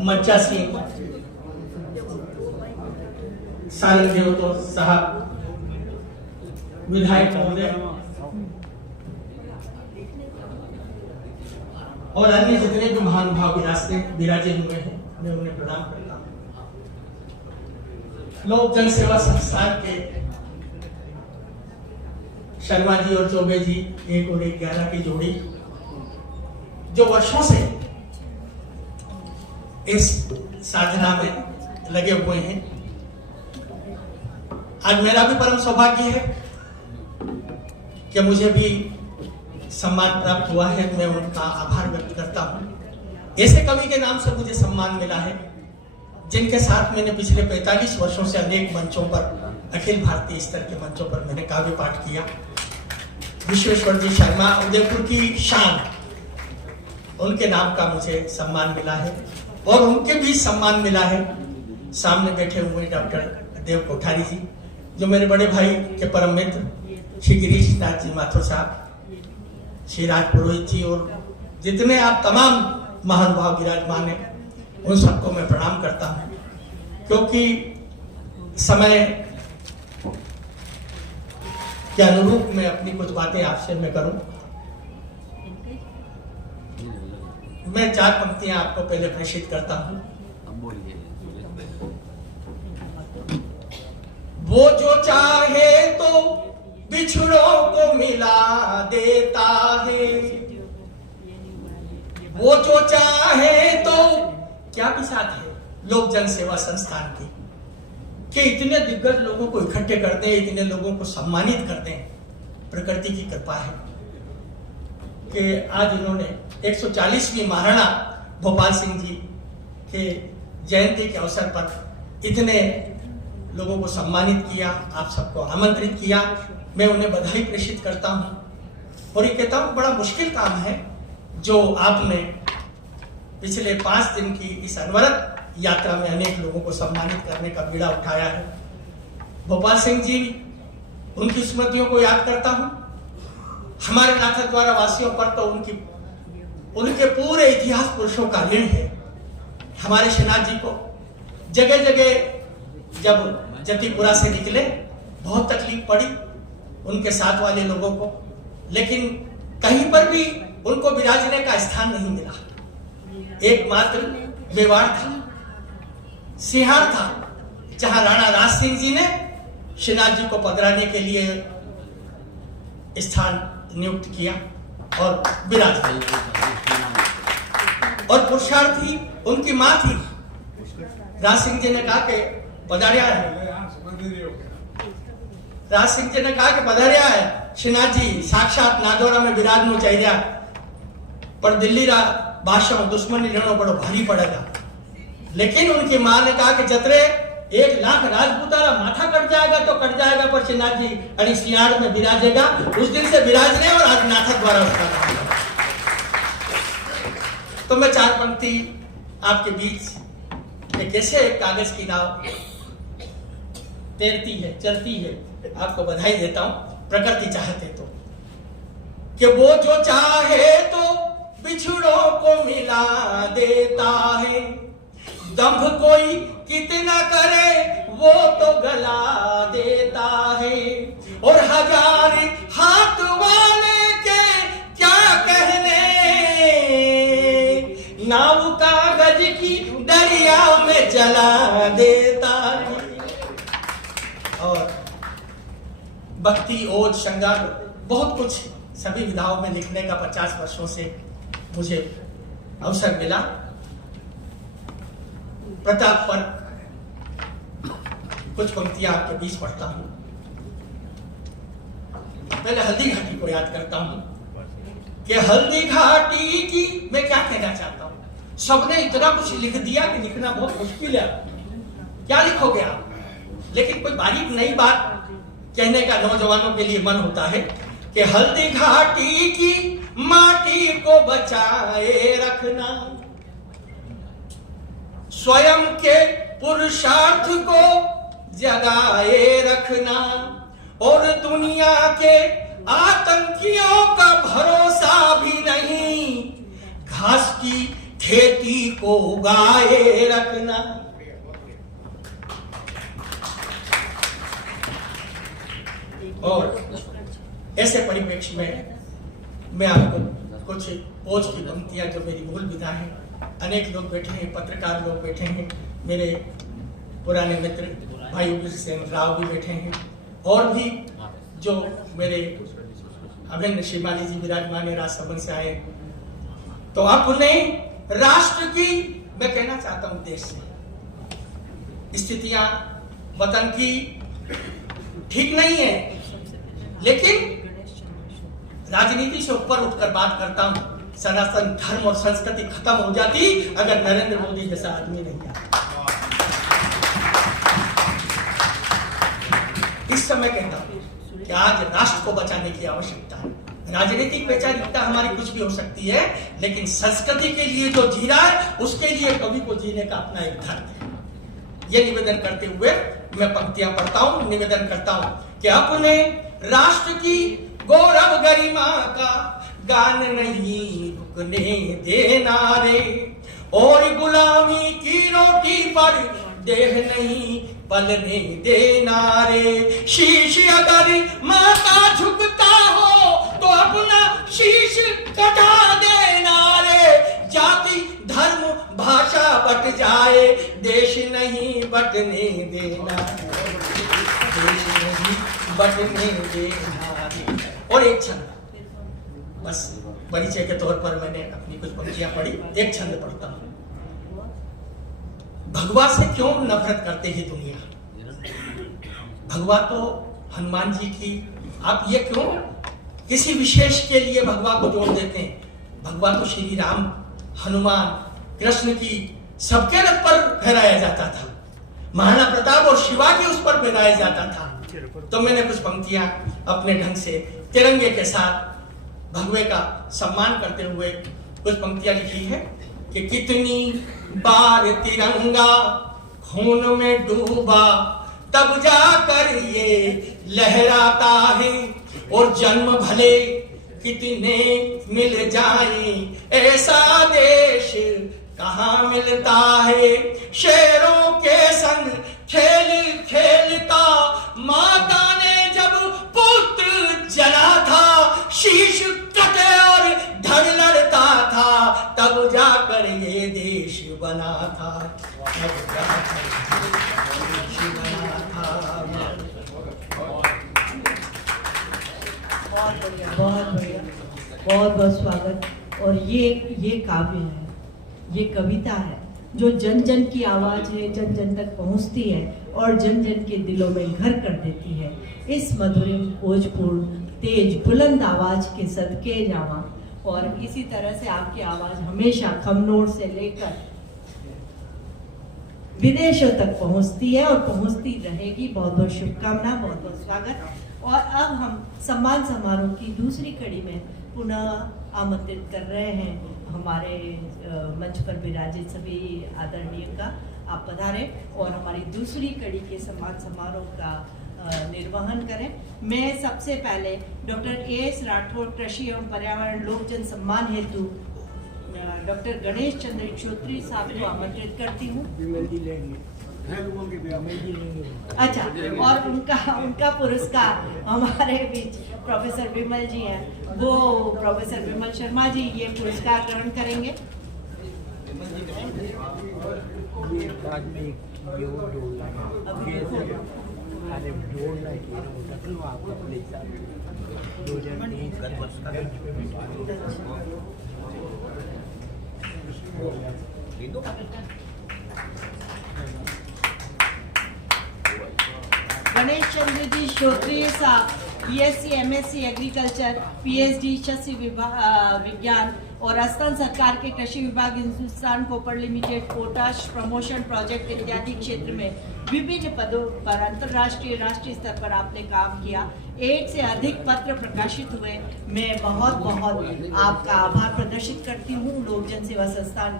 मच्चा सिंह सारंग देवतो साहब, विधायक महोदय और अन्य जितने भी महानुभाव विराजे हुए हैं, मैं उन्हें प्रणाम करता हूं। लोक जन सेवा संस्थान के शर्मा जी और चौबे जी 1 और 11 की जोड़ी जो वर्षों से इस साधना में लगे हुए हैं, आज मेरा भी परम सौभाग्य है कि मुझे भी सम्मान प्राप्त हुआ है। मैं उनका आभार व्यक्त करता हूं। ऐसे कवि के नाम से मुझे सम्मान मिला है जिनके साथ मैंने पिछले 45 वर्षों से अनेक मंचों पर, अखिल भारतीय स्तर के मंचों पर मैंने काव्य पाठ किया। विश्वेश्वर जी शर्मा, उदयपुर की शान, उनके नाम का मुझे सम्मान मिला है और उनके भी सम्मान मिला है सामने बैठे हुए डॉक्टर देव कोठारी जी, जो मेरे बड़े भाई के परम मित्र श्री गिरीश नाथ जी माथुर साहब, श्री राज पुरोहित जी और जितने आप तमाम महानुभाव विराजमान हैं, उन सबको मैं प्रणाम करता हूं। क्योंकि समय के अनुरूप मैं अपनी कुछ बातें आपसे मैं करूं। मैं 4 पंक्तियां आपको पहले प्रेषित करता हूं। वो जो चाहे तो बिछड़ों को मिला देता है, वो जो चाहे तो, क्या बिसात है लोक जन सेवा संस्थान की कि इतने दिग्गज लोगों को इकट्ठे कर दें, इतने लोगों को सम्मानित कर दें। प्रकृति की कृपा है कि आज इन्होंने 140वीं महाराणा भोपाल सिंह जी के जयंती के अवसर पर इतने लोगों को सम्मानित किया, आप सबको आमंत्रित किया। मैं उन्हें बधाई प्रेषित करता हूं और ये कहता हूं बड़ा मुश्किल काम है जो आपने पिछले 5 दिन की इस अनवरत यात्रा में अनेक लोगों को सम्मानित करने का बीड़ा उठाया है। भोपाल सिंह जी, उनकी स्मृतियों को याद करता हूं। हमारे नाथद्वारा वासियों पर तो उनके पूरे इतिहास पुरुषों का ऋण है। हमारे श्रीनाथ जी को जगह जगह जब जतिपुरा से निकले बहुत तकलीफ पड़ी उनके साथ वाले लोगों को, लेकिन कहीं पर भी उनको विराजने का स्थान नहीं मिला। एकमात्र मेवाड़ था, सिहार था, जहां राणा राज सिंह जी ने श्रीनाथ जी को पधराने के लिए स्थान नियुक्त किया और विराज। और पुरुषार्थी उनकी मां थी। राज सिंह जी ने कहा कि पधारिया है, राज सिंह जी ने कहा कि पधारिया है श्रीनाथ जी, साक्षात नादौरा में विराजनो चाहिए, पर दिल्ली रा बादशाह दुश्मनी लड़ो बड़ो भारी पड़ेगा। लेकिन उनकी मां ने कहा कि जतरे 1 लाख राजपूतारा माथा कट जाएगा तो कट जाएगा, पर श्रीनाथ जी अड़ी सियाड़ में विराजेगा। उस दिन से विराज रहे और आज नाथक द्वारा उसका नाम। तो मैं 4 पंक्ति आपके बीच कैसे एक कागज की नाव तैरती है, चलती है, आपको बधाई देता हूं। प्रकृति चाहते तो कि वो जो चाहे तो बिछड़ों को मिला देता है, दंभ कोई कितना करे वो तो गला देता है, और 1000 हाथ वाले के क्या कहने, नाव कागज की दरिया में जला देता है। और भक्ति, ओज, श्रृंगार, बहुत कुछ सभी विधाओं में लिखने का 50 वर्षों से मुझे अवसर मिला। प्रताप पर कुछ पंक्तियां आपके बीच पढ़ता हूं। पहले हल्दी घाटी को याद करता हूं कि हल्दी घाटी की मैं क्या कहना चाहता हूं। सबने इतना कुछ लिख दिया कि लिखना बहुत मुश्किल है। क्या लिखोगे आप? लेकिन कोई बारीक नई बात कहने का नौजवानों के लिए मन होता है कि हल्दी घाटी की माटी को बचाए रखना, स्वयं के पुरुषार्थ को जगाए रखना, और दुनिया के आतंकियों का भरोसा भी नहीं, घास की खेती को गाए रखना। और ऐसे परिप्रेक्ष्य में मैं आपको कुछ ओज की पंक्तियां जो मेरी मूल विधा है, अनेक लोग बैठे हैं, पत्रकार लोग बैठे हैं, मेरे पुराने मित्र भाई उदित सेन राव भी बैठे हैं, और भी जो मेरे अभिन्न शिवाली जी विराजमान है, राजसमंद से आए। तो अपने राष्ट्र की मैं कहना चाहता हूं, देश से स्थितियां वतन की ठीक नहीं है, लेकिन राजनीति से ऊपर उठकर बात करता हूं। सनातन धर्म और संस्कृति खत्म हो जाती अगर नरेंद्र मोदी जैसा आदमी नहीं आता। इस समय कहता हूं कि आज राष्ट्र को बचाने की आवश्यकता है। राजनीतिक वैचारिकता हमारी कुछ भी हो सकती है, लेकिन संस्कृति के लिए जो जी रहा है उसके लिए कवि को जीने का अपना एक धर्म है। ये निवेदन करते हुए मैं पंक्तियां पढ़ता हूं, निवेदन करता हूं कि अपने राष्ट्र की गौरव गरिमा का गान नहीं रुकने देना रे, और गुलामी की रोटी पर देह नहीं पलने देना रे। शीश अगर मां का झुकता हो तो अपना शीश कटा देना रे। जाति धर्म भाषा बट जाए, देश नहीं बटने देना, देश नहीं बटने देना। और एक छंद, बस परिचय के तौर पर मैंने अपनी कुछ पंक्तियां पढ़ी, एक छंद पढ़ता हूं। भगवा से क्यों नफरत करते ही दुनिया, भगवा तो हनुमान जी की, आप ये क्यों किसी विशेष के लिए भगवा को जोड़ देते हैं। भगवा तो श्री राम, हनुमान, कृष्ण की सबके रथ पर फहराया जाता था, महाराणा प्रताप और शिवा की उस पर फहराया जाता था। तो मैंने कुछ पंक्तियां अपने ढंग से तिरंगे के साथ भगवे का सम्मान करते हुए कुछ पंक्तियां लिखी है कि कितनी बार तिरंगा खून में डूबा तब जाकर ये लहराता है, और जन्म भले कितने मिल जाए ऐसा देश कहाँ मिलता है। शेरों के संग खेल खेलता माता ने जब पुत्र जना था, शीश कटे और धड़ लड़ता था तब जाकर ये देश बना था, तब जाकर देश बना था। बहुत बढ़िया, बहुत बढ़िया, बहुत बहुत स्वागत। और ये काव्य है, ये कविता है जो जन जन की आवाज है, जन जन तक पहुंचती है और जन जन के दिलों में घर कर देती है। इस मधुरिम ओजपूर्ण तेज बुलंद आवाज के सदके जावा, और इसी तरह से आपकी आवाज हमेशा खमनोर से लेकर विदेशों तक पहुंचती है और पहुंचती रहेगी। बहुत बहुत शुभकामना, बहुत बहुत स्वागत। और अब हम सम्मान समारोह की दूसरी कड़ी में पुनः आमंत्रित कर रहे हैं हमारे मंच पर विराजित सभी आदरणीय का, आप पधारें और हमारी दूसरी कड़ी के सम्मान समारोह का निर्वहन करें। मैं सबसे पहले डॉक्टर ए.एस. राठौड़ कृषि एवं पर्यावरण लोकजन सम्मान हेतु डॉक्टर गणेश चंद्र क्षोत्री साहब को आमंत्रित करती हूँ। अच्छा, और उनका पुरस्कार हमारे बीच प्रोफेसर विमल जी हैं, वो प्रोफेसर विमल शर्मा जी ये पुरस्कार ग्रहण करेंगे। गणेश चंद्र जी श्रोत्रिय साहब बीएससी एमएससी एग्रीकल्चर पीएचडी शस्य विज्ञान और राजस्थान सरकार के कृषि विभाग Hindustan copper limited potash promotion project इत्यादि क्षेत्र में विभिन्न पदों पर अंतर्राष्ट्रीय राष्ट्रीय स्तर पर आपने काम किया। 1 से अधिक पत्र प्रकाशित हुए। मैं बहुत बहुत आपका आभार प्रदर्शित करती हूँ लोक जन सेवा संस्थान